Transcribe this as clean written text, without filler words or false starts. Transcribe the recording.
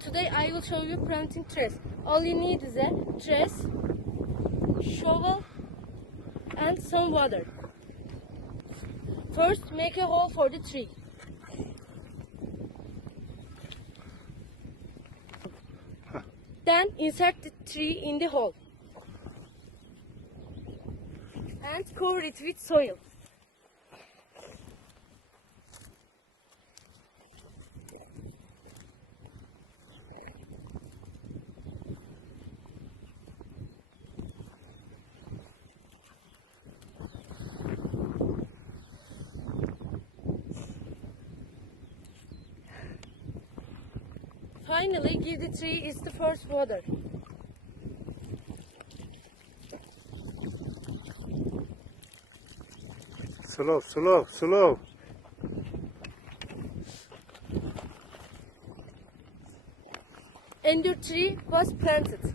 Today I will show you planting trees. All you need is a trees, shovel and some water. First, make a hole for the tree. Then insert the tree in the hole and cover it with soil. Finally, give the tree its first water. Slow, slow, slow. And your tree was planted.